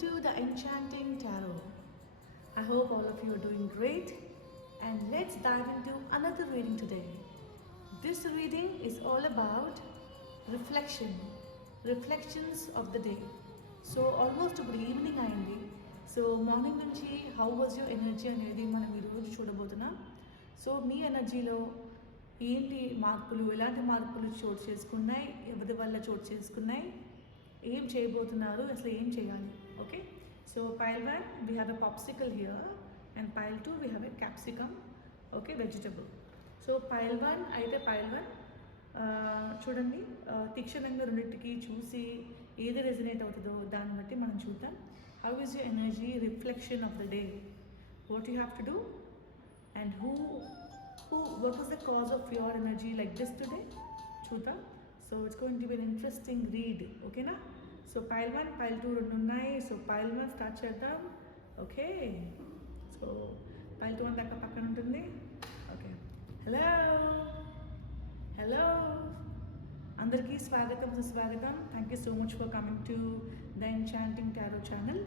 to the Enchanting Tarot. I hope all of you are doing great, and let's dive into another reading today. This reading is all about reflections of the day. So almost ఇప్పుడు evening అయింది. So morning నుంచి how was your energy అనేది మనం ఈరోజు చూడబోతున్నాం. So మీ ఎనర్జీలో ఏంటి మార్పులు, ఎలాంటి మార్పులు చోటు చేసుకున్నాయి, ఎవరి వల్ల చోటు చేసుకున్నాయి, ఏం చేయబోతున్నారు, అసలు ఏం చేయాలి. Okay, so pile 1 we have a popsicle here and pile 2 we have a capsicum, okay, vegetable. So pile 1 అయితే pile 1 చూడండి, తీక్షణంగా రెండింటికి చూసి ఏది రెజనేట్ అవుతుందో దాన్ని బట్టి మనం చూద్దాం. How is your energy, reflection of the day, what you have to do and what was the cause of your energy like this today, చూద్దాం. So it's going to be an interesting read, ఓకేనా. So pile 1 pile 2 రెండు ఉన్నాయి. So pile 1 start చేద్దాం. Okay, so pile 2 అంతా పక్కన ఉంటుంది. Okay, hello అందరికీ స్వాగతం, సుస్వాగతం. Thank you so much for coming to the enchanting tarot channel.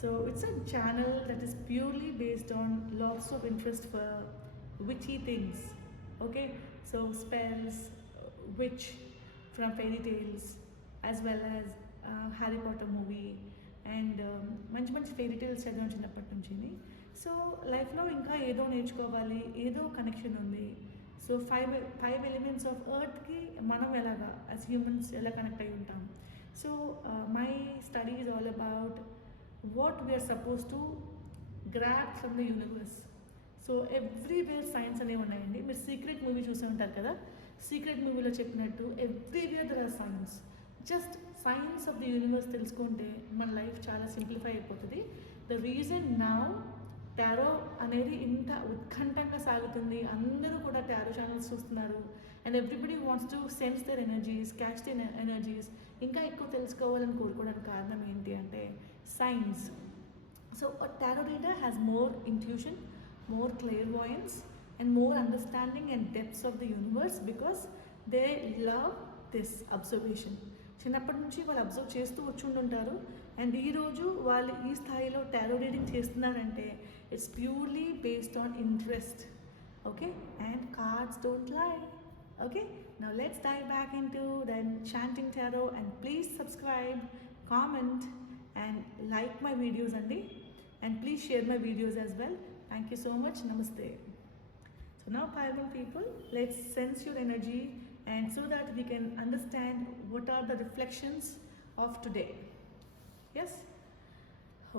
So it's a channel that is purely based on lots of interest for witchy things. Okay, so spells, witch from fairy tales, as well as Harry Potter movie and మంచి fairy tales చదివాను చిన్నప్పటి నుంచి. So లైఫ్లో ఇంకా ఏదో నేర్చుకోవాలి, ఏదో connection ఉంది. సో ఫైవ్ ఎలిమెంట్స్ ఆఫ్ ఎర్త్కి మనం ఎలాగా యాజ్ హ్యూమన్స్ ఎలా కనెక్ట్ అయి ఉంటాం. So my study is all about what we are supposed to grab from the universe. So everywhere science అనేవి ఉన్నాయండి. మీరు సీక్రెట్ మూవీ చూసే ఉంటారు కదా, సీక్రెట్ మూవీలో చెప్పినట్టు everywhere there are signs. Just signs of the universe తెలుసుకుంటే మన లైఫ్ చాలా సింప్లిఫై అయిపోతుంది. ద రీజన్ నౌ టారో అనేది ఇంత ఉత్కంఠంగా సాగుతుంది, అందరూ కూడా టారో ఛానల్స్ చూస్తున్నారు and everybody wants to sense their energies, catch the energies, ఇంకా ఎక్కువ తెలుసుకోవాలని కోరుకోవడానికి కారణం ఏంటి అంటే science. So tarot reader has more intuition, more clairvoyance and more understanding and depths of the universe because they love this observation. చిన్నప్పటి నుంచి వాళ్ళు అబ్జర్వ్ చేస్తూ వచ్చి ఉంటుంటారు అండ్ ఈరోజు వాళ్ళు ఈ స్థాయిలో టారో రీడింగ్ చేస్తున్నారంటే it's purely based on interest. Okay, and cards don't lie. Okay, now let's dive back into the enchanting tarot and please subscribe, comment and like my videos అండి, and please share my videos as well. Thank you so much. నమస్తే. So now pile 1 people, let's sense your energy and so that we can understand what are the reflections of today. Yes,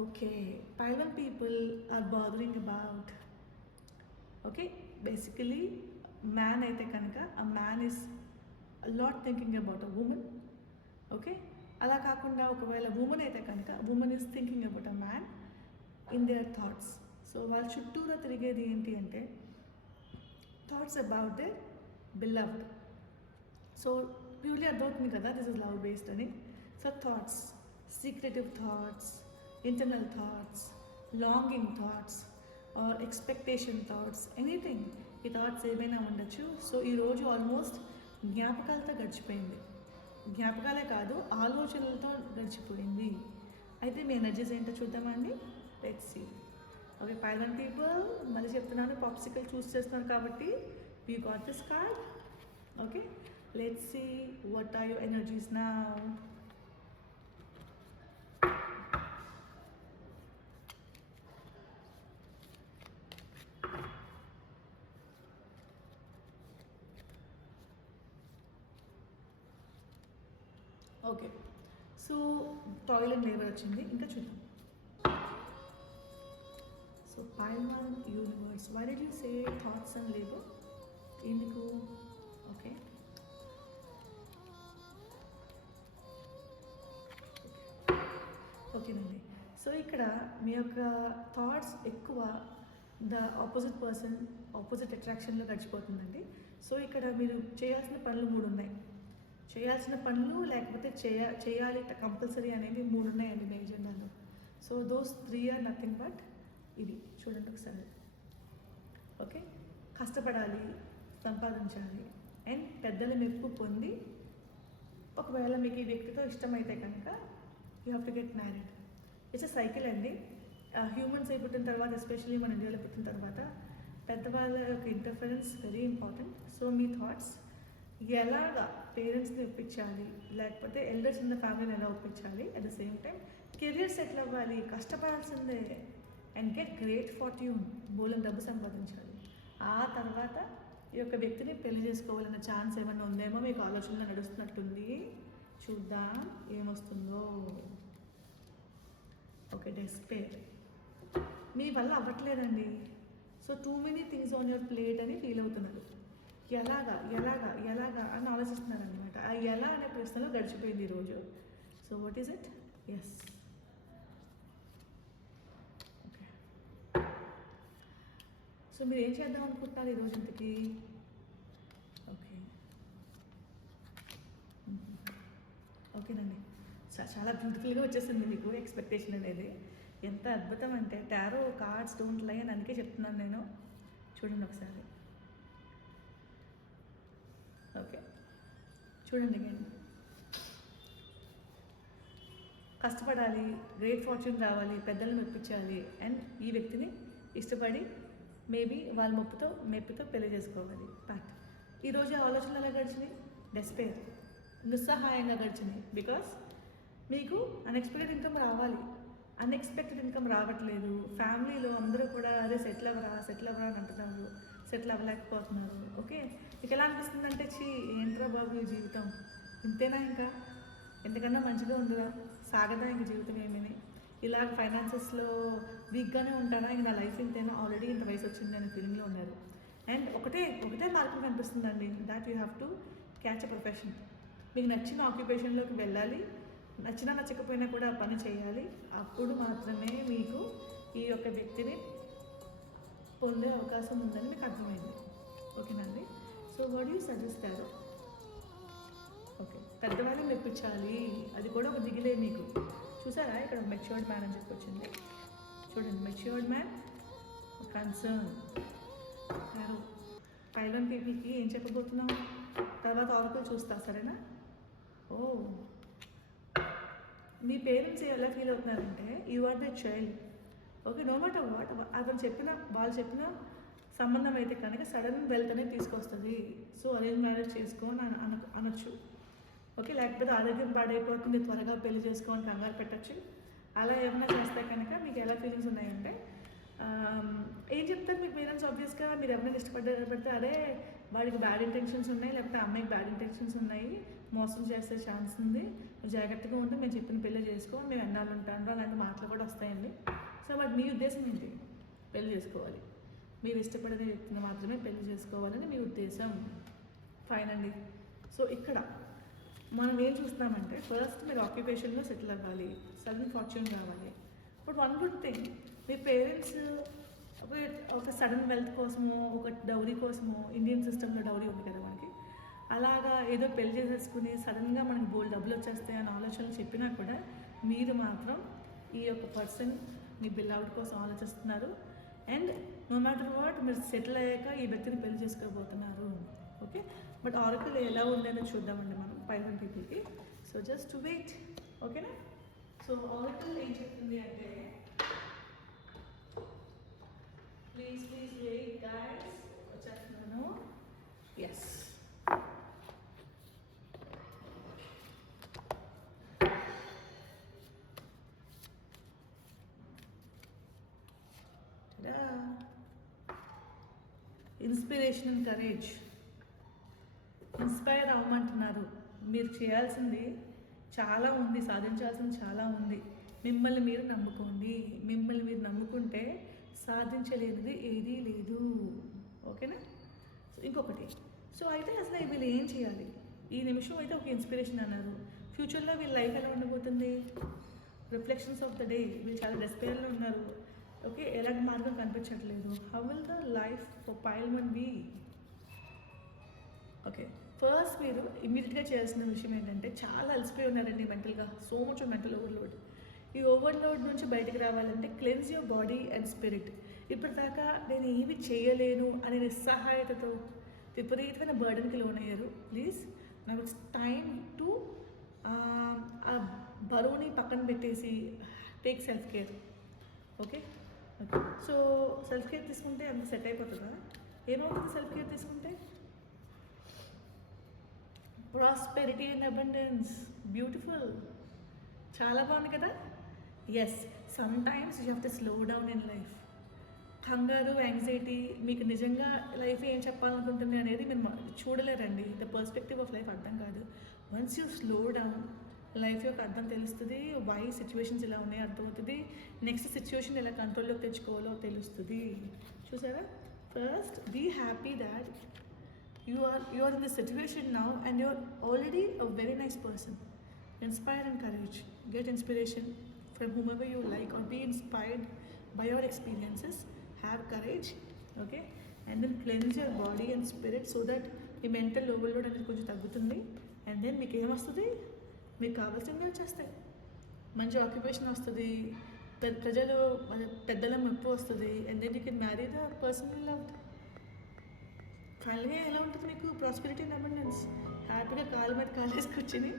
okay, pile 1 people are bothering about, okay, basically man aithe kanaka a man is a lot thinking about a woman. Okay, ala kaakunda okavela woman aithe kanaka woman is thinking about a man in their thoughts. So vaal chuttoora tirigedi enti ante thoughts about their beloved. So purely అర్థమవుతుంది కదా, this is love based అని. So thoughts, secretive thoughts, internal thoughts, longing thoughts or expectation thoughts, anything. ఈ thoughts ఏమైనా ఉండొచ్చు. So ఈరోజు almost జ్ఞాపకాలతో గడిచిపోయింది. జ్ఞాపకాలే కాదు, ఆలోచనలతో గడిచిపోయింది. అయితే మీ ఎనర్జీస్ ఏంటో చూద్దామండి. Let's see. Okay, pile 1 people, మళ్ళీ చెప్తున్నాను, పాప్సికల్ చూస్ చేస్తున్నారు కాబట్టి we got this card. Okay, let's see what are your energies now. Okay, so toil and labour వచ్చింది. ఇంకా చూద్దాం. సో pile 1 యూనివర్స్, why did you say thoughts and labor? ఎందుకు? Okay, ఓకేనండి. సో ఇక్కడ మీ యొక్క థాట్స్ ఎక్కువ ద ఆపోజిట్ పర్సన్, ఆపోజిట్ అట్రాక్షన్లో గడిచిపోతుందండి. సో ఇక్కడ మీరు చేయాల్సిన పనులు 3 ఉన్నాయి. చేయాల్సిన పనులు లేకపోతే చేయాలి కంపల్సరీ అనేవి 3 ఉన్నాయండి మీ ఎజెండాలో. So those 3 are nothing but ఇది చూడండి ఒకసారి. ఓకే, కష్టపడాలి, సంపాదించాలి అండ్ పెద్దల మెప్పు పొంది, ఒకవేళ మీకు ఈ వ్యక్తితో ఇష్టమైతే కనుక you have to get married. It's a cycle అండి. హ్యూమన్స్ అయి పుట్టిన తర్వాత, ఎస్పెషల్లీ మన ఇండియాలో పుట్టిన తర్వాత పెద్దవాళ్ళ యొక్క ఇంటర్ఫరెన్స్ వెరీ ఇంపార్టెంట్. సో మీ థాట్స్ ఎలాగా పేరెంట్స్ని ఒప్పించాలి, లేకపోతే ఎల్డర్స్ ఉన్న ఫ్యామిలీని ఎలా ఒప్పించాలి, at the same time career settle అవ్వాలి, కష్టపడాల్సిందే, అండ్ గెట్ గ్రేట్ ఫార్ట్యూన్, బోలని డబ్బు సంపాదించాలి. ఆ తర్వాత ఈ యొక్క వ్యక్తిని పెళ్లి చేసుకోవాలన్న ఛాన్స్ ఏమన్నా ఉందేమో మీకు ఆలోచనలో నడుస్తున్నట్టుంది. చూద్దాం ఏమొస్తుందో. ఓకే, డెస్పేర్, మీ వల్ల అవ్వట్లేదండి. So too many things on your plate అని ఫీల్ అవుతున్నారు. ఎలాగా ఎలాగా ఎలాగా అని ఆలోచిస్తున్నారు అనమాట. ఆ ఎలా అనే ప్రశ్నలో గడిచిపోయింది ఈరోజు. So what is it? Yes, okay. So మీరు ఏం చేద్దాం అనుకుంటున్నారు ఈరోజు ఇంతకీ? ఓకే, ఓకేనండి. చాలా బ్యూటిఫుల్గా వచ్చేసింది మీకు ఎక్స్పెక్టేషన్ అనేది. ఎంత అద్భుతం అంటే టారో కార్డ్స్ డోంట్ లై అని అందుకే చెప్తున్నాను నేను. చూడండి ఒకసారి. ఓకే, చూడండి again. కష్టపడాలి, గ్రేట్ ఫార్చ్యూన్ రావాలి, పెద్దలను మెప్పించాలి, అండ్ ఈ వ్యక్తిని ఇష్టపడి మేబీ వాళ్ళ మెప్పితో పెళ్లి చేసుకోవాలి. బట్ ఈరోజు ఆలోచనలు ఎలా గడిచినాయి? డెస్పేర్, నిస్సహాయంగా గడిచినాయి. బికాస్ మీకు అన్ఎక్స్పెక్టెడ్ ఇన్కమ్ రావాలి, అన్ఎక్స్పెక్టెడ్ ఇన్కమ్ రావట్లేదు. ఫ్యామిలీలో అందరూ కూడా అదే సెటిల్ అవ్వరా అని అంటున్నారు, సెటిల్ అవ్వలేకపోతున్నారు. ఓకే, మీకు ఎలా అనిపిస్తుంది అంటే, ఏంట్రా బాబు ఈ జీవితం ఇంతేనా, ఇంకా ఎంతకన్నా మంచిగా ఉందిరా, సాగదా ఇంక జీవితం ఏమని, ఇలాగ ఫైనాన్సెస్లో వీక్గానే ఉంటారా, ఇంక నా లైఫ్ ఇంతేనా, ఆల్రెడీ ఇంత వయసు వచ్చింది అనే ఫీలింగ్లో ఉన్నారు. అండ్ ఒకటే మార్గం కనిపిస్తుందండి, that you have to catch a profession. మీకు నచ్చిన ఆక్యుపేషన్లోకి వెళ్ళాలి, నచ్చకపోయినా కూడా పని చేయాలి. అప్పుడు మాత్రమే మీకు ఈ యొక్క వ్యక్తిని పొందే అవకాశం ఉందని మీకు అర్థమైంది. ఓకేనండి. సో వాట్ యూ సజెస్టారు? ఓకే, పెద్దవాళ్ళని మెప్పించాలి, అది కూడా ఒక దిగిలే మీకు. చూసారా ఇక్కడ మెచ్యూర్డ్ మ్యాన్ అని చెప్పొచ్చింది. చూడండి, మెచ్యూర్డ్ మ్యాన్, కన్సర్న్. పైలన్ పీపుల్కి ఏం చెప్పబోతున్నాం తర్వాత ఆర్కులు చూస్తా, సరేనా? ఓ, మీ పేరెంట్స్ ఎలా ఫీల్ అవుతున్నారంటే, you are the child. Okay, no matter what వాళ్ళు చెప్పిన సంబంధం అయితే కనుక సడన్ వెల్త్ అనేది తీసుకొస్తుంది. సో అరేంజ్ మ్యారేజ్ చేసుకోని అనొచ్చు. ఓకే, లేకపోతే ఆరోగ్యం పాడైపోతుంది, త్వరగా పెళ్లి చేసుకొని కంగారు పెట్టచ్చు. అలా ఏమైనా చేస్తే కనుక మీకు ఎలా ఫీలింగ్స్ ఉన్నాయంటే, ఏం చెప్తారు మీకు పేరెంట్స్? ఆబ్వియస్గా మీరు ఎవరైనా ఇష్టపడితే అరే వాడికి బ్యాడ్ ఇంటెన్షన్స్ ఉన్నాయి, లేకపోతే అమ్మాయికి బ్యాడ్ ఇంటెన్షన్స్ ఉన్నాయి, మోసం చేసే ఛాన్స్ ఉంది, జాగ్రత్తగా ఉంటే మేము చెప్పిన పెళ్లి చేసుకో, మేము ఎన్నాళ్ళు ఉంటాను అలాంటి మాటలు కూడా వస్తాయండి. సో బట్ మీ ఉద్దేశం ఏంటి? పెళ్లి చేసుకోవాలి, మీరు ఇష్టపడిన వ్యక్తిని మాత్రమే పెళ్లి చేసుకోవాలని మీ ఉద్దేశం. ఫైన్ అండి. సో ఇక్కడ మనం ఏం చూస్తున్నామంటే, ఫస్ట్ మీరు ఆక్యుపేషన్లో సెటిల్ అవ్వాలి, సడన్ ఫార్చ్యూన్ రావాలి. But one good thing, me parents ఒక సడన్ వెల్త్ కోసమో, ఒక డౌరీ కోసమో, ఇండియన్ సిస్టంలో డౌరీ ఉంది కదా మనకి, అలాగా ఏదో పెళ్లి చేసేసుకుని సడన్గా మనకి బోల్డ్ డబ్బులు వచ్చేస్తాయి అన్న ఆలోచనలు చెప్పినా కూడా మీరు మాత్రం ఈ యొక్క పర్సన్ మీ బిల్లావుడ్ కోసం ఆలోచిస్తున్నారు. అండ్ నో మ్యాటర్ వాట్ మీరు సెటిల్ అయ్యాక ఈ వ్యక్తిని పెళ్లి చేసుకోబోతున్నారు. ఓకే, బట్ ఆరకుల్ ఎలా ఉందని చూద్దామండి మనం పైలన్ పీపుల్కి. So just to wait. ఓకేనా? సో ఆరకుల్ ఏం చెప్తుంది అంటే, ప్లీజ్ వెయిట్ గైస్, వచ్చేస్తున్నాను. Yes, inspiration and courage. Inspire అవ్వమంటున్నారు. మీరు చేయాల్సింది చాలా ఉంది, సాధించాల్సింది చాలా ఉంది. మిమ్మల్ని మీరు నమ్ముకోండి. మిమ్మల్ని మీరు నమ్ముకుంటే సాధించలేనిది ఏదీ లేదు. ఓకేనా? సో ఇంకొకటి, సో అయితే అసలు వీళ్ళు ఏం చేయాలి? ఈ నిమిషం అయితే ఒక ఇన్స్పిరేషన్ అన్నారు, ఫ్యూచర్లో వీళ్ళ లైఫ్ ఎలా ఉండబోతుంది? Reflections of the day. వీళ్ళు చాలా డెస్పైర్లో ఉన్నారు. ఓకే, ఎలాంటి మార్గం కనిపించట్లేదు. How will the life for pile one be? Okay, first మీరు ఇమ్మీడియట్గా చేయాల్సిన విషయం ఏంటంటే, చాలా అలసిపోయి ఉన్నారండి మెంటల్గా, సో మచ్ మెంటల్ ఓవర్లోడ్. ఈ ఓవర్లోడ్ నుంచి బయటకు రావాలంటే cleanse your body and spirit. ఇప్పటిదాకా నేను ఏమి చేయలేను అనే నిస్సహాయతతో విపరీతమైన బర్డన్కి లోనయ్యారు. Please now it's time to బరువుని పక్కన పెట్టేసి take self care. Okay okay. So self care తీసుకుంటే అంత సెట్ అయిపోతుందా? ఏమవుతుంది సెల్ఫ్ కేర్ తీసుకుంటే? Prosperity and abundance. బ్యూటిఫుల్, చాలా బాగుంది కదా. Yes, sometimes you have to slow down in life. కంగారు, యాంగ్జైటీ, మీకు నిజంగా లైఫ్ ఏం చెప్పాలనుకుంటుంది అనేది మీరు చూడలేరండి. ద పర్స్పెక్టివ్ ఆఫ్ లైఫ్ అర్థం కాదు. Once you slow down, life యొక్క అర్థం తెలుస్తుంది. వై సిచ్యువేషన్స్ ఇలా ఉన్నాయో అర్థమవుతుంది. నెక్స్ట్ సిచ్యువేషన్ ఎలా కంట్రోల్లోకి తెచ్చుకోవాలో తెలుస్తుంది. చూసారా? First be happy that you are in this situation now and you're already a very nice person. Inspire and courage. Get inspiration from whomever you like or be inspired by your experiences. Have courage, okay, and then cleanse your body and spirit so that me mental overload అనేది కొంచెం తగ్గుతుంది. And then మీకు ఏమొస్తుంది? మీకు కావాల్సింది వచ్చేస్తాయి. మంచి occupation వస్తుంది, ప్రజలు పెద్దల మెప్పు వస్తుంది. And then you can marry the person you love. ఫైనల్గా ఎలా ఉంటుంది మీకు? Prosperity and abundance. హ్యాపీగా కాలు మీద కాలు వేసి కూర్చొని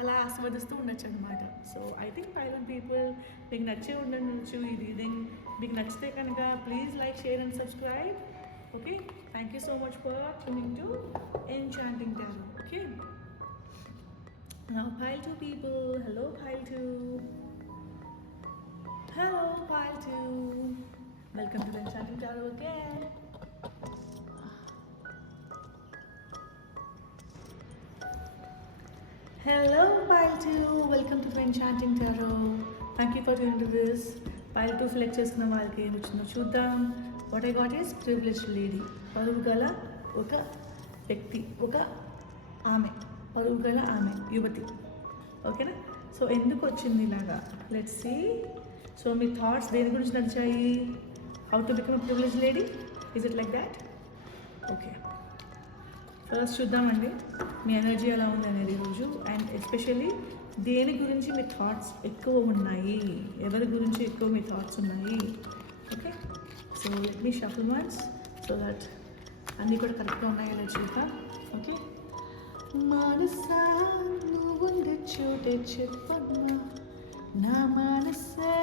అలా ఆస్వాదిస్తూ ఉండొచ్చు అనమాట. సో ఐ థింక్ పైలన్ పీపుల్ మీకు నచ్చే ఉండొచ్చు ఈ రీడింగ్. మీకు నచ్చితే కనుక please like, share and subscribe. Okay, thank you so much for tuning to enchanting tarot. Okay, now pile 2 people. Hello pile 2. Hello pile 2. Welcome to Enchanting Tarot again. Hello pile 2. Welcome to Enchanting Tarot. Thank you for tuning to this. Pile 2 select చేసుకున్న వాళ్ళకి ఏం వచ్చిందో చూద్దాం. What I got is privileged lady. పరువు గల ఒక వ్యక్తి, ఒక ఆమె, పరువు గల ఆమె, యువతి. ఓకేనా? సో ఎందుకు వచ్చింది ఇలాగా? Let's see. సో మీ థాట్స్ దేని గురించి నడిచాయి? How to become privilege lady? Is it like that? Okay, first చూద్దామండి మీ ఎనర్జీ ఎలా ఉంది అనేది ఈరోజు. అండ్ ఎస్పెషల్లీ దేని గురించి మీ థాట్స్ ఎక్కువ ఉన్నాయి, ఎవరి గురించి ఎక్కువ మీ థాట్స్ ఉన్నాయి. Okay, so let me shuffle once so that అన్నీ కూడా కరెక్ట్గా ఉన్నాయో లేదో చూద్దాం. ఓకే, మనసా నువ్వుండే చోటే చెప్పమ్మా, నా మనసే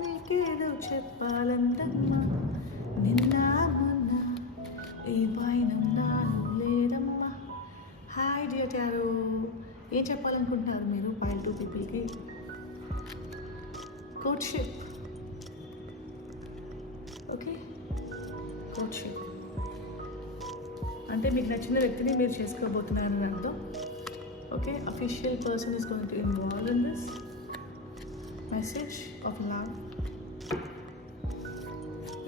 నీకేదో చెప్పాలందమ్మా, నిన్న మొన్న ఈ వైనం నాను లేదమ్మా. హాయ్ డియర్ టారో, ఏం చెప్పాలనుకుంటున్నారు మీరు పైల్ 2 పీపుల్కి? కోర్ట్షిప్. ఓకే, కోర్ట్షిప్ అంటే మీకు నచ్చిన వ్యక్తిని మీరు చేసుకోబోతున్నారని అర్థం. Okay, official person is going to involve in this message of love.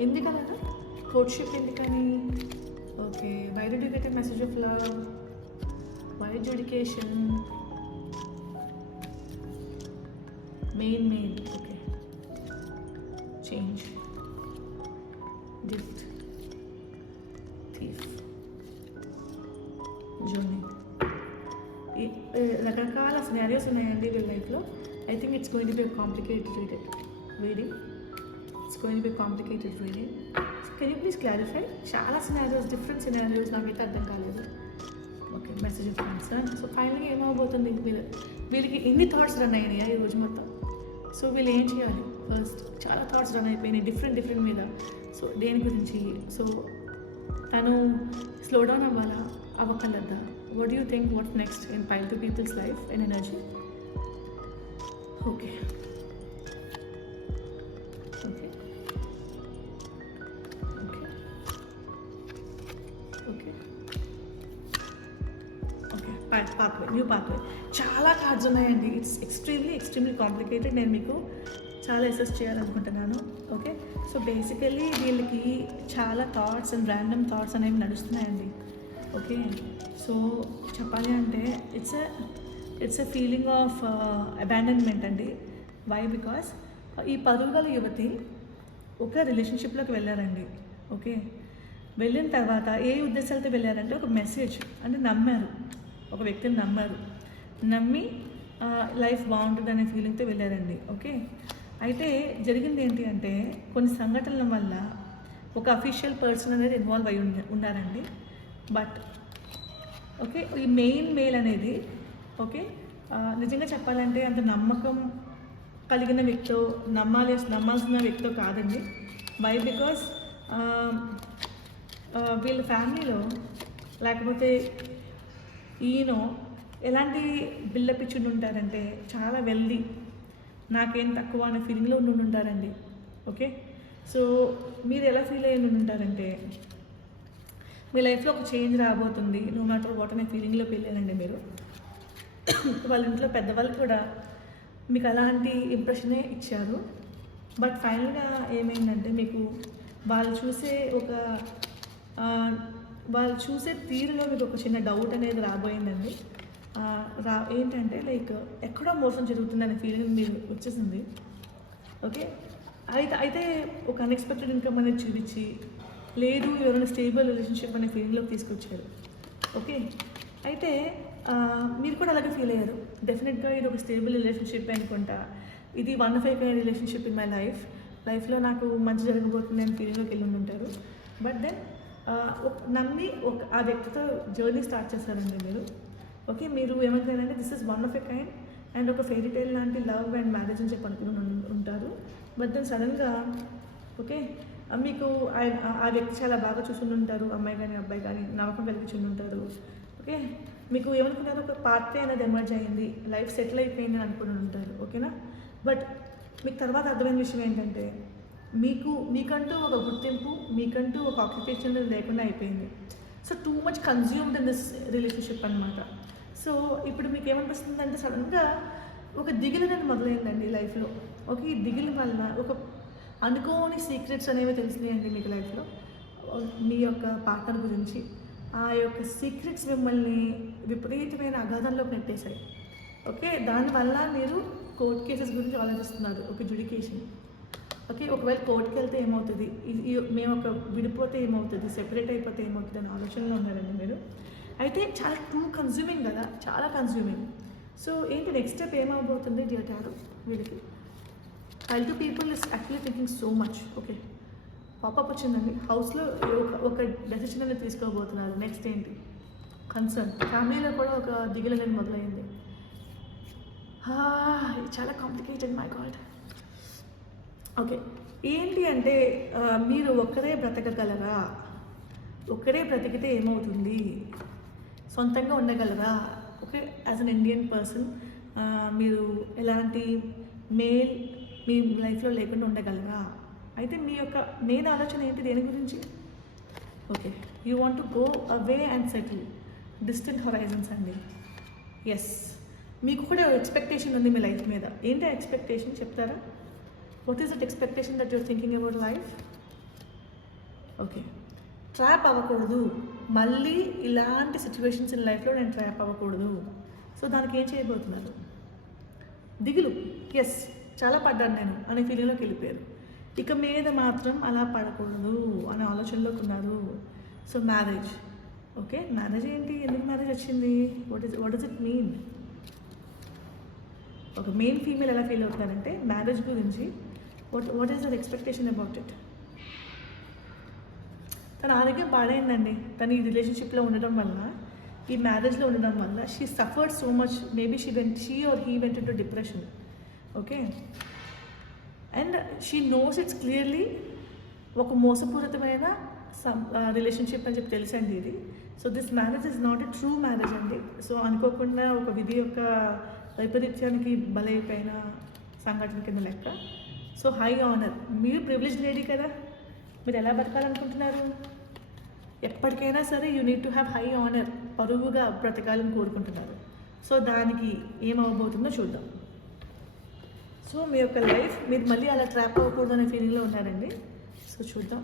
ఎందుకలాగా కోర్ట్షిప్ ఎందుకని? Okay, why did you get a message of love? Why adjudication? Main. Okay, change, gift, thief, journey. రకరకాల సినారియోస్ ఉన్నాయండి వీళ్ళ లైఫ్లో. I think it's going to be complicated reading. It's going to be complicated reading. Can you please clarify? చాలా scenarios, different scenarios నాకైతే అర్థం కాలేదు. Okay, message of concern. So ఫైనల్గా ఏమవబోతుంది? వీళ్ళకి ఎన్ని థాట్స్ రన్ అయినాయా ఈరోజు మొత్తం? సో వీళ్ళు ఏం చేయాలి? ఫస్ట్ చాలా థాట్స్ రన్ అయిపోయినాయి డిఫరెంట్ మీద. సో దేని గురించి? సో తను స్లో డౌన్ అవ్వాలా, అవ్వకలద్దా? What you think? What's next in pile 2 people's life and energy? Okay okay okay okay pathway, new pathway. చాలా కార్డ్స్ ఉన్నాయండి. It's extremely complicated. నేను మీకు చాలా అసెస్ చేయాలనుకుంటున్నాను. ఓకే, సో బేసికలీ వీళ్ళకి చాలా థాట్స్ అండ్ ర్యాండమ్ థాట్స్ అనేవి నడుస్తున్నాయండి. ఓకే, సో చెప్పాలి అంటే it's a feeling of abandonment అండి. వై? బికాస్ ఈ పరువు గల యువతి ఒక రిలేషన్షిప్లోకి వెళ్ళారండి. ఓకే, వెళ్ళిన తర్వాత ఏ ఉద్దేశాలతో వెళ్ళారంటే ఒక మెసేజ్ అంటే నమ్మారు, ఒక వ్యక్తిని నమ్మి లైఫ్ బాగుంటుంది అనే ఫీలింగ్తో వెళ్ళారండి. ఓకే, అయితే జరిగింది ఏంటి అంటే కొన్ని సంఘటనల వల్ల ఒక అఫీషియల్ పర్సన్ అనేది ఇన్వాల్వ్ అయి ఉన్నారండి. బట్ ఓకే, ఈ మెయిన్ మేల్ అనేది ఓకే నిజంగా చెప్పాలంటే అంత నమ్మకం కలిగిన వ్యక్తో నమ్మాల్సిన వ్యక్తో కాదండి. వై బికాస్ వీళ్ళ ఫ్యామిలీలో లేకపోతే ఈయన ఎలాంటి బిల్డప్ ఇచ్చి ఉంటారంటే చాలా వెల్దీ, నాకేం తక్కువ అనే ఫీలింగ్లో ఉంటారండి. ఓకే, సో మీరు ఎలా ఫీల్ అయ్యి ఉంటారంటే మీ లైఫ్లో ఒక చేంజ్ రాబోతుంది నో మ్యాటర్ వాట్ అనే ఫీలింగ్లోకి వెళ్ళారండి మీరు. వాళ్ళ ఇంట్లో పెద్దవాళ్ళు కూడా మీకు అలాంటి ఇంప్రెషనే ఇచ్చారు. బట్ ఫైనల్గా ఏమైందంటే మీకు వాళ్ళు చూసే తీరులో మీకు ఒక చిన్న డౌట్ అనేది రాబోయిందండి. ఏంటంటే లైక్ ఎక్కడో మోసం జరుగుతుందనే ఫీలింగ్ మీరు వచ్చేసింది. ఓకే, అయితే ఒక అన్ఎక్స్పెక్టెడ్ ఇన్కమ్ అనేది చూపించి లేదు ఎవరైనా స్టేబుల్ రిలేషన్షిప్ అనే ఫీలింగ్లోకి తీసుకొచ్చారు. ఓకే, అయితే మీరు కూడా అలాగే ఫీల్ అయ్యారు. డెఫినెట్గా ఇది ఒక స్టేబుల్ రిలేషన్షిప్ అనుకుంటా, ఇది వన్ ఆఫ్ అయిపోయిన రిలేషన్షిప్ ఇన్ మై లైఫ్లో నాకు మంచి జరగబోతుంది అని ఫీలింగ్లోకి వెళ్ళి ఉంటారు. బట్ దెన్ నమ్మి ఆ వ్యక్తితో జర్నీ స్టార్ట్ చేస్తారండి మీరు. ఓకే, మీరు ఏమంటారంటే this is one of a kind and ఒక ఫెయిరీ టైల్ లాంటి లవ్ అండ్ మ్యారేజ్ అని చెప్పి అనుకుని ఉంటారు. బట్ దెన్ సడన్గా ఓకే మీకు ఆ వ్యక్తి చాలా బాగా చూసుకుని ఉంటారు, అమ్మాయి కానీ అబ్బాయి కానీ నమ్మకం కలిగించుకుని ఉంటారు. ఓకే, మీకు ఏమనుకున్నారు, ఒక పార్టీ అనేది ఎమర్జ్ అయ్యింది, లైఫ్ సెటిల్ అయిపోయింది అని అనుకుని ఉంటారు. ఓకేనా, బట్ మీకు తర్వాత అర్థమైన విషయం ఏంటంటే మీకంటూ ఒక గుర్తింపు, మీకంటూ ఒక ఆక్యుపేషన్ లేకుండా అయిపోయింది. So too much consumed in this relationship అనమాట. సో ఇప్పుడు మీకు ఏమనిపిస్తుంది అంటే సడన్గా ఒక దిగులు అనేది మొదలైందండి లైఫ్లో. ఓకే, ఈ దిగులు వల్ల ఒక అనుకోని సీక్రెట్స్ అనేవి తెలిసినాయండి మీకు లైఫ్లో మీ యొక్క పార్ట్నర్ గురించి. ఆ యొక్క సీక్రెట్స్ మిమ్మల్ని విపరీతమైన అగాధంలోకి నెట్టేశాయి. ఓకే, దానివల్ల మీరు కోర్ట్ కేసెస్ గురించి ఆలోచిస్తున్నారు, ఒక జ్యుడికేషన్. ఓకే, ఒకవేళ కోర్టుకి వెళ్తే ఏమవుతుంది, మేము ఒక విడిపోతే ఏమవుతుంది, సెపరేట్ అయిపోతే ఏమవుతుంది అనే ఆలోచనలో ఉన్నారండి మీరు. అయితే చాలా టూ కన్జ్యూమింగ్ కదా, చాలా కన్జ్యూమింగ్. సో ఏంటి నెక్స్ట్ స్టెప్ ఏమవబోతుంది డియర్ వీళ్ళకి? While two people is actually thinking so much. Okay, popup వచ్చిందండి హౌస్లో, ఒక డెసిషన్ అనేది తీసుకోబోతున్నారు. నెక్స్ట్ ఏంటి కన్సర్న్, ఫ్యామిలీలో కూడా ఒక దిగులు అనేది మొదలైంది. ఇది చాలా కాంప్లికేటెడ్, మై గాడ్. ఓకే, ఏంటి అంటే మీరు ఒక్కరే బ్రతకగలరా? ఒక్కరే బ్రతికితే ఏమవుతుంది? సొంతంగా ఉండగలరా? Okay, as an Indian person మీరు ఎలాంటి మేల్ మీ లైఫ్లో లేకుండా ఉండగలరా? అయితే మీ యొక్క మెయిన్ ఆలోచన ఏంటి దేని గురించి? Okay, you want to go away and settle distant horizons అండి. ఎస్, మీకు కూడా ఎక్స్పెక్టేషన్ ఉంది మీ లైఫ్ మీద. ఏంటి ఆ ఎక్స్పెక్టేషన్ చెప్తారా? What is that expectation that you're thinking about life? Okay, trap అవ్వకూడదు, మళ్ళీ ఇలాంటి సిచ్యువేషన్స్ ఇన్ లైఫ్లో నేను ట్రాప్ అవ్వకూడదు. సో దానికి ఏం చేయబోతున్నారు? దిగులు, ఎస్ చాలా పడ్డాను నేను అనే ఫీలింగ్లోకి వెళ్ళిపోయారు. ఇక మీద మాత్రం అలా పడకూడదు అనే ఆలోచనలోకి ఉన్నారు. సో మ్యారేజ్, ఓకే, మ్యారేజ్ ఏంటి, ఎందుకు మ్యారేజ్ వచ్చింది, వాట్ డస్ ఇట్ మీన్? ఒక మెయిన్ ఫీమేల్ ఎలా ఫీల్ అవుతారంటే మ్యారేజ్ గురించి what is their expectation about it? తన ఆరోగ్యం పాడైందండి తను ఈ రిలేషన్షిప్లో ఉండడం వల్ల, ఈ మ్యారేజ్లో ఉండడం వల్ల. She suffered so much, maybe she or he went into depression. Okay, and she knows it's clearly ఒక మోసపూరితమైన రిలేషన్షిప్ అని చెప్పి తెలుసండి ఇది. So this marriage is not a true marriage అండి. సో అనుకోకుండా ఒక విధి యొక్క వైపరీత్యానికి బలైపోయిన సంఘటన కింద లెక్క. సో హై ఆనర్, మీరు ప్రివిలేజ్ లేడీ కదా, మీరు ఎలా బతకాలనుకుంటున్నారు? ఎప్పటికైనా సరే you need to have high honour, పరువుగా బ్రతకాలని కోరుకుంటున్నారు. సో దానికి ఏమవబోతుందో చూద్దాం. సో మీ యొక్క లైఫ్ మీరు మళ్ళీ అలా ట్రాప్ అవ్వకూడదు అనే ఫీలింగ్లో ఉన్నారండి. సో చూద్దాం.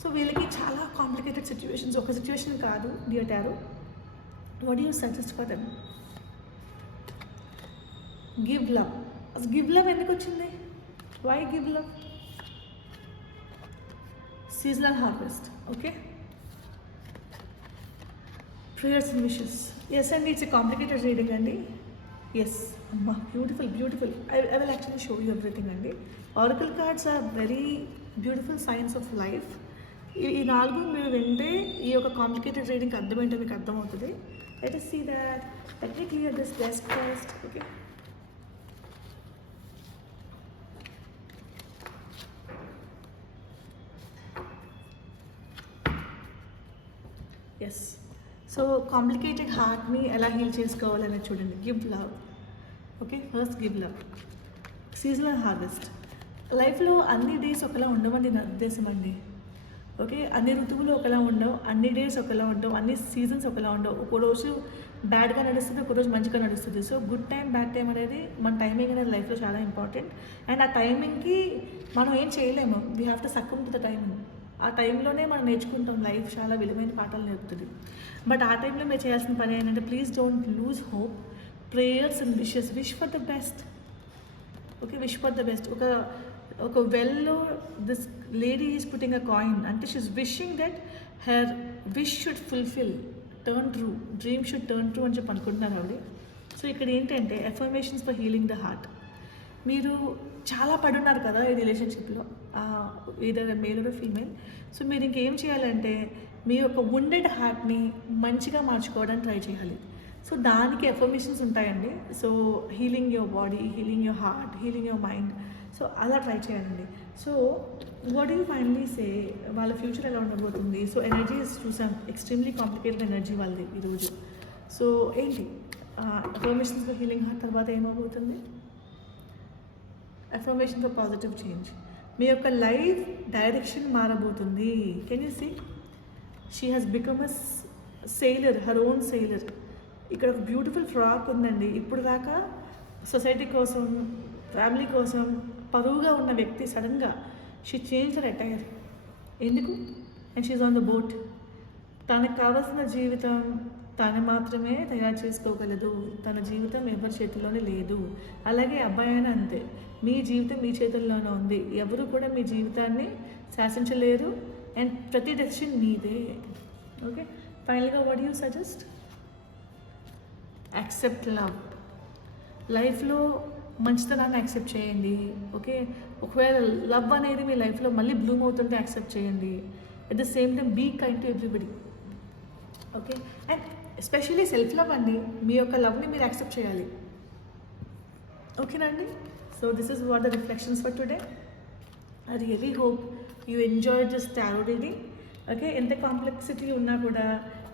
సో వీళ్ళకి చాలా కాంప్లికేటెడ్ సిచ్యువేషన్స్, ఒక సిచ్యువేషన్ కాదు dear tarot. What you suggest for them? Give love. Give love ఎందుకు వచ్చింది? Why give love? Seasonal harvest. Okay, prayers and wishes. Yes అండి, ఇట్స్ ఎ కాంప్లికేటెడ్ రీడింగ్ అండి. ఎస్ అమ్మా, beautiful beautiful. I will actually show you everything అండి. Oracle cards are very beautiful science of life. ఈ 4 మీరు వింటే ఈ యొక్క complicated రీడింగ్కి అర్థమేంటో మీకు అర్థమవుతుంది. Let us see that. Let me clear this desk first. Okay. Yes. So complicated హార్ట్ని ఎలా హీల్ చేసుకోవాలనేది చూడండి. Give love. Okay, first give love. Seasonal harvest. లైఫ్లో అన్ని డేస్ ఒకలా ఉండవండి నా ఉద్దేశం అండి. ఓకే, అన్ని ఋతువులు ఒకలా ఉండవు, అన్ని డేస్ ఒకలా ఉండవు, అన్ని సీజన్స్ ఒకలా ఉండవు. ఒక రోజు బ్యాడ్గా నడుస్తుంది, ఒక రోజు మంచిగా నడుస్తుంది. So good time bad time అనేది మన టైమింగ్ అనేది లైఫ్లో చాలా ఇంపార్టెంట్. అండ్ ఆ టైమింగ్కి మనం ఏం చేయలేము. We have to succumb to the timing. ఆ టైంలోనే మనం నేర్చుకుంటాం. లైఫ్ చాలా విలువైన పాఠాలు నేర్పుతుంది. బట్ ఆ టైంలో మీరు చేయాల్సిన పని ఏంటంటే please don't lose hope. Prayers and wishes. Wish for the best. Okay, wish for the best. ఒక వెల్లో this lady is putting a coin అంటే she is wishing that her wish should fulfil, turn true, dream should turn true అని చెప్పి అనుకుంటున్నారు ఆవిడ. సో ఇక్కడ ఏంటంటే affirmations for healing the heart. మీరు చాలా పడున్నారు కదా ఈ రిలేషన్షిప్లో, either male or female. So మీరు ఇంకేం చేయాలంటే మీ యొక్క వుండెడ్ హార్ట్ని మంచిగా మార్చుకోవడానికి ట్రై చేయాలి. సో దానికి ఎఫర్మేషన్స్ ఉంటాయండి. So healing your body, healing your heart, healing your mind. So అలా ట్రై చేయాలండి. సో వాట్ యూ ఫైనలీ సే, వాళ్ళ ఫ్యూచర్ ఎలా ఉండబోతుంది. సో ఎనర్జీస్ చూసాం, ఎక్స్ట్రీమ్లీ కాంప్లికేటెడ్ ఎనర్జీ వాళ్ళది ఈరోజు. సో ఏంటి ఎఫర్మేషన్స్ ఫర్ హీలింగ్ హార్ట్ తర్వాత ఏమవుతుంది? Affirmation for positive change. మీ యొక్క లైఫ్ డైరెక్షన్ మారబోతుంది. Can you see she has become a sailor, her own sailor. ఇక్కడ ఒక బ్యూటిఫుల్ ఫ్రాక్ ఉందండి. ఇప్పుడు దాకా సొసైటీ కోసం, ఫ్యామిలీ కోసం పరువుగా ఉన్న వ్యక్తి సడన్గా షీ చేంజ్ హర్ అటైర్. ఎందుకు? And she on the boat. తనకు కావాల్సిన జీవితం తను మాత్రమే తయారు చేసుకోగలదు. తన జీవితం ఎవరి చేతుల్లోనే లేదు. అలాగే అబ్బాయి అయినా అంతే. మీ జీవితం మీ చేతుల్లోనే ఉంది. ఎవరు కూడా మీ జీవితాన్ని శాసించలేరు. అండ్ ప్రతి డెసిషన్ మీదే. ఓకే, ఫైనల్గా what you suggest? Accept love. లైఫ్లో మంచితనాన్ని యాక్సెప్ట్ చేయండి. ఓకే, ఒకవేళ లవ్ అనేది మీ లైఫ్లో మళ్ళీ బ్లూమ్ అవుతుంటే యాక్సెప్ట్ చేయండి. At the same time be kind to everybody. Okay, and especially self love అండి. మీ యొక్క లవ్ని మీరు యాక్సెప్ట్ చేయాలి. ఓకేనండి. So this is what the reflections for today. I really hope you enjoy this tarot reading. Okay, ఎంత complexity ఉన్నా కూడా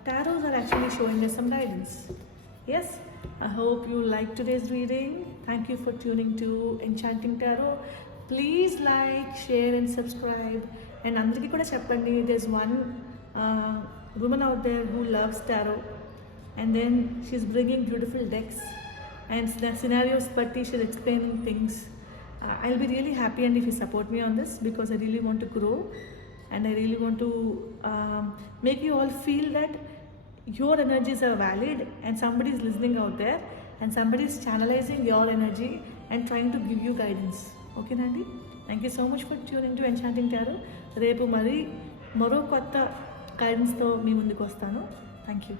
tarots are actually showing us some guidance. Yes, I hope you liked today's reading. Thank you for tuning to Enchanting Tarot. Please like, share and subscribe. And అందరికీ కూడా చెప్పండి, there's one woman out there who loves tarot, and then she's bringing beautiful decks and scenarios batti she's explaining things. I'll be really happy and if you support me on this, because I really want to grow and I really want to make you all feel that your energies are valid and somebody is listening out there and somebody is channelizing your energy and trying to give you guidance. Okay Nandi, thank you so much for tuning to Enchanting Tarot. Repu mari maro kotta guidance తో మీ ముందుకు వస్తాను. Thank you.